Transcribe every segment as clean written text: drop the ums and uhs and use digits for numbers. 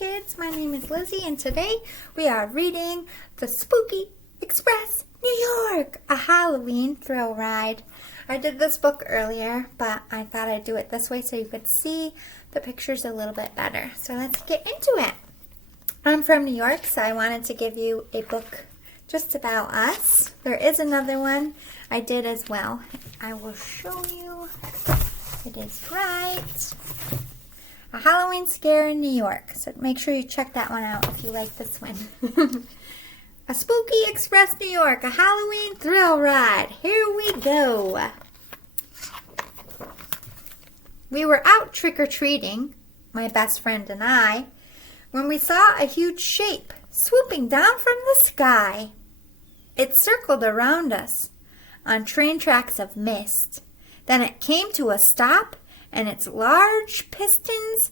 kids, my name is Lizzie and today we are reading The Spooky Express New York, a Halloween thrill ride. I did this book earlier, but I thought I'd do it this way so you could see the pictures a little bit better. So let's get into it. I'm from New York, so I wanted to give you a book just about us. There is another one I did as well. I will show you. It is right. A Halloween Scare in New York. So make sure you check that one out if you like this one. A Spooky Express New York, a Halloween thrill ride. Here we go. We were out trick-or-treating, my best friend and I, when we saw a huge shape swooping down from the sky. It circled around us on train tracks of mist. Then it came to a stop, and its large pistons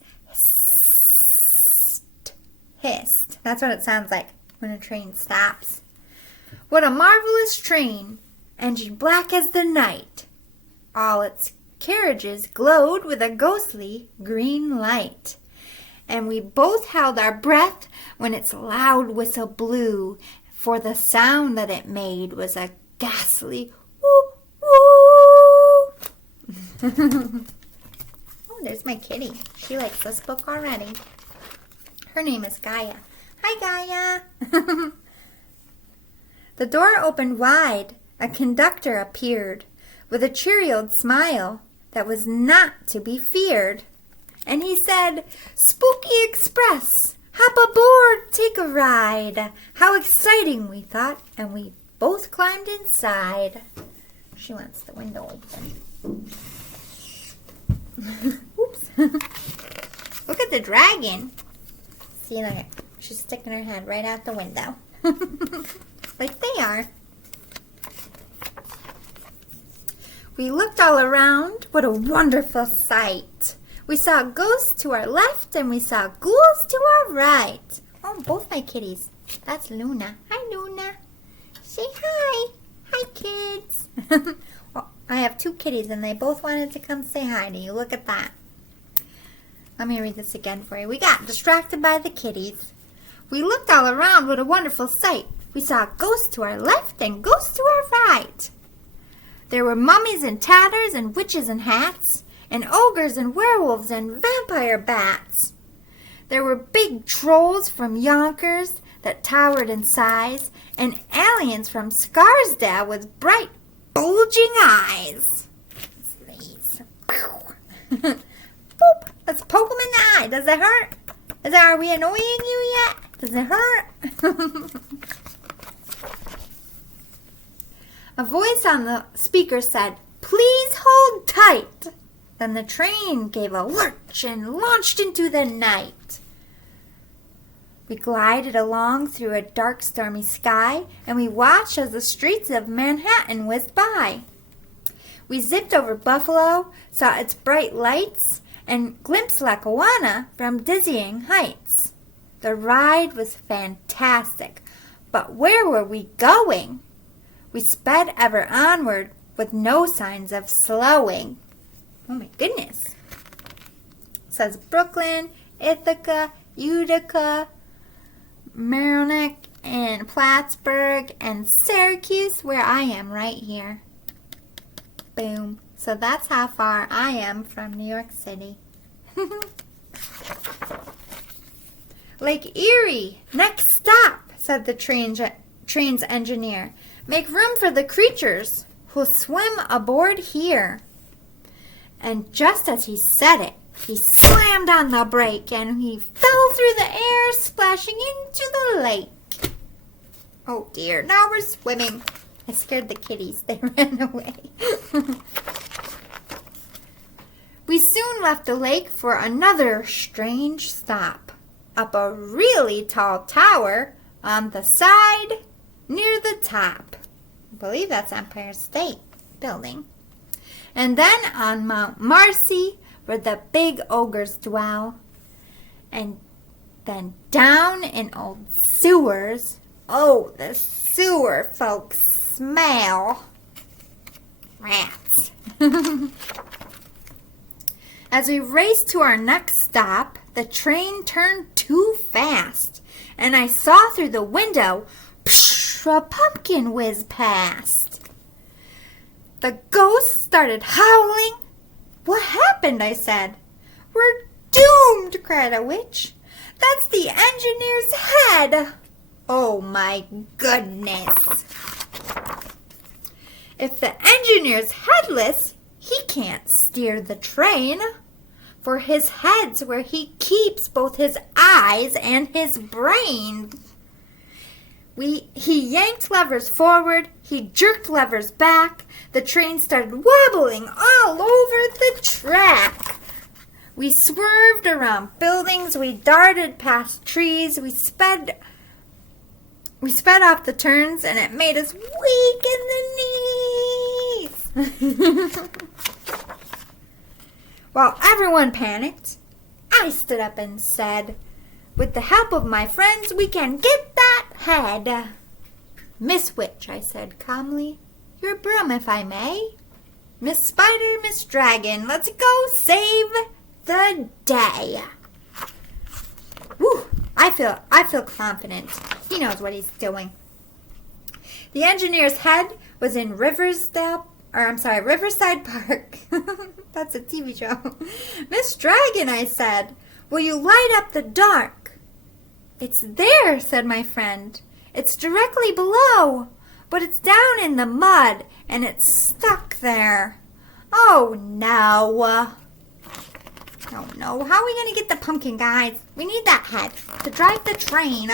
hissed. That's what it sounds like when a train stops. What a marvelous train, engine black as the night. All its carriages glowed with a ghostly green light. And we both held our breath when its loud whistle blew, for the sound that it made was a ghastly woo woo. Oh, there's my kitty. She likes this book already. Her name is Gaia. Hi, Gaia. The door opened wide. A conductor appeared with a cheery old smile that was not to be feared. And he said, "Spooky Express, hop aboard, take a ride." How exciting, we thought, and we both climbed inside. She wants the window open. Oops. Look at the dragon. See, look, she's sticking her head right out the window. Like they are. We looked all around. What a wonderful sight. We saw ghosts to our left and we saw ghouls to our right. Oh, both my kitties. That's Luna. Hi, Luna. Say hi. Hi, kids. Well, I have two kitties and they both wanted to come say hi to you. Look at that. Let me read this again for you. We got distracted by the kitties. We looked all around. What a wonderful sight. We saw ghosts to our left and ghosts to our right. There were mummies and tatters and witches and hats, and ogres and werewolves and vampire bats. There were big trolls from Yonkers that towered in size, and aliens from Scarsdale with bright, bulging eyes. These. Boop! Let's poke them in the eye. Does it hurt? Are we annoying you yet? Does it hurt? A voice on the speaker said, "Please hold tight." Then the train gave a lurch and launched into the night. We glided along through a dark, stormy sky, and we watched as the streets of Manhattan whizzed by. We zipped over Buffalo, saw its bright lights, and glimpsed Lackawanna from dizzying heights. The ride was fantastic, but where were we going? We sped ever onward with no signs of slowing. Oh my goodness. It says Brooklyn, Ithaca, Utica, Merrimack, and Plattsburgh, and Syracuse, where I am right here. Boom. So that's how far I am from New York City. Lake Erie, next stop, said the train's engineer. Make room for the creatures who'll swim aboard here. And just as he said it, he slammed on the brake and he fell through the air, splashing into the lake. Oh dear, now we're swimming. I scared the kitties. They ran away. We soon left the lake for another strange stop. Up a really tall tower on the side near the top. I believe that's Empire State Building. And then on Mount Marcy, where the big ogres dwell. And then down in old sewers. Oh, the sewer folks smell. Rats. As we raced to our next stop, the train turned to too fast, and I saw through the window, psh, a pumpkin whizzed past. The ghost started howling. What happened? I said. We're doomed, cried a witch. That's the engineer's head. Oh my goodness. If the engineer's headless, he can't steer the train. For his head's where he keeps both his eyes and his brain. He yanked levers forward, he jerked levers back. The train started wobbling all over the track. We swerved around buildings, we darted past trees, we sped off the turns, and it made us weak in the knees. While everyone panicked, I stood up and said, with the help of my friends, we can get that head. Miss Witch, I said calmly, your broom if I may. Miss Spider, Miss Dragon, let's go save the day. Woo, I feel confident. He knows what he's doing. The engineer's head was in Riverside Park. That's a TV show. Miss Dragon, I said, will you light up the dark? It's there, said my friend. It's directly below, but it's down in the mud, and it's stuck there. Oh, no. Oh, no. How are we going to get the pumpkin, guys? We need that head to drive the train.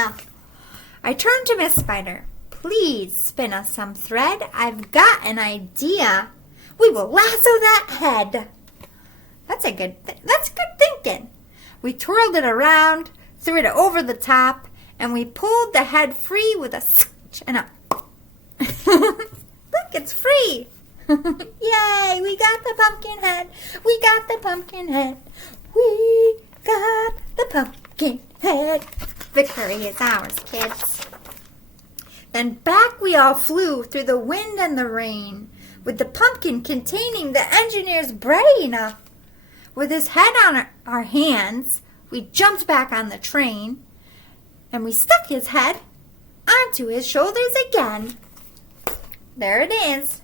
I turned to Miss Spider. Please spin us some thread. I've got an idea. We will lasso that head. That's good thinking. We twirled it around, threw it over the top, and we pulled the head free with a switch and a... Look, it's free. Yay, we got the pumpkin head. We got the pumpkin head. We got the pumpkin head. Victory is ours, kids. Then back we all flew through the wind and the rain, with the pumpkin containing the engineer's brain. With his head on our hands, we jumped back on the train, and we stuck his head onto his shoulders again. There it is.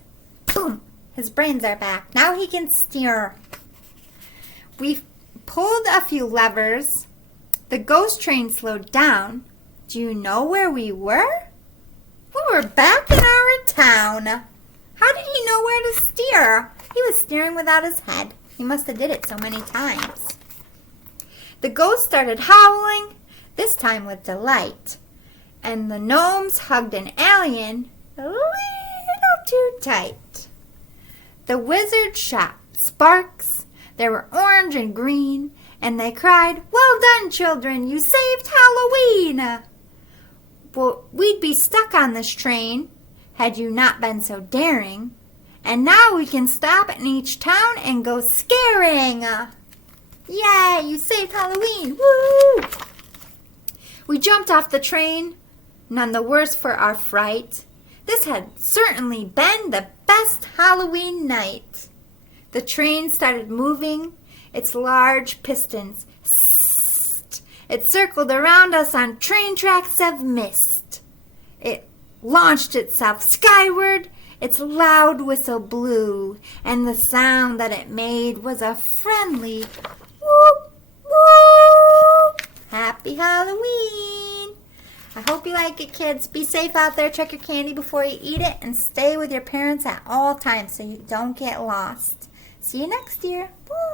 Boom! His brains are back. Now he can steer. We pulled a few levers. The ghost train slowed down. Do you know where we were? We were back in our town. How did he know where to steer? He was steering without his head. He must have did it so many times. The ghost started howling, this time with delight. And the gnomes hugged an alien a little too tight. The wizard shot sparks. They were orange and green, and they cried, well done, children, you saved Halloween. Well, we'd be stuck on this train had you not been so daring. And now we can stop in each town and go scaring. Yay, you saved Halloween. Woo! We jumped off the train, none the worse for our fright. This had certainly been the best Halloween night. The train started moving, its large pistons. It circled around us on train tracks of mist. It launched itself skyward, its loud whistle blew, and the sound that it made was a friendly whoop, whoop. Happy Halloween! I hope you like it, kids. Be safe out there. Check your candy before you eat it, and stay with your parents at all times so you don't get lost. See you next year. Bye.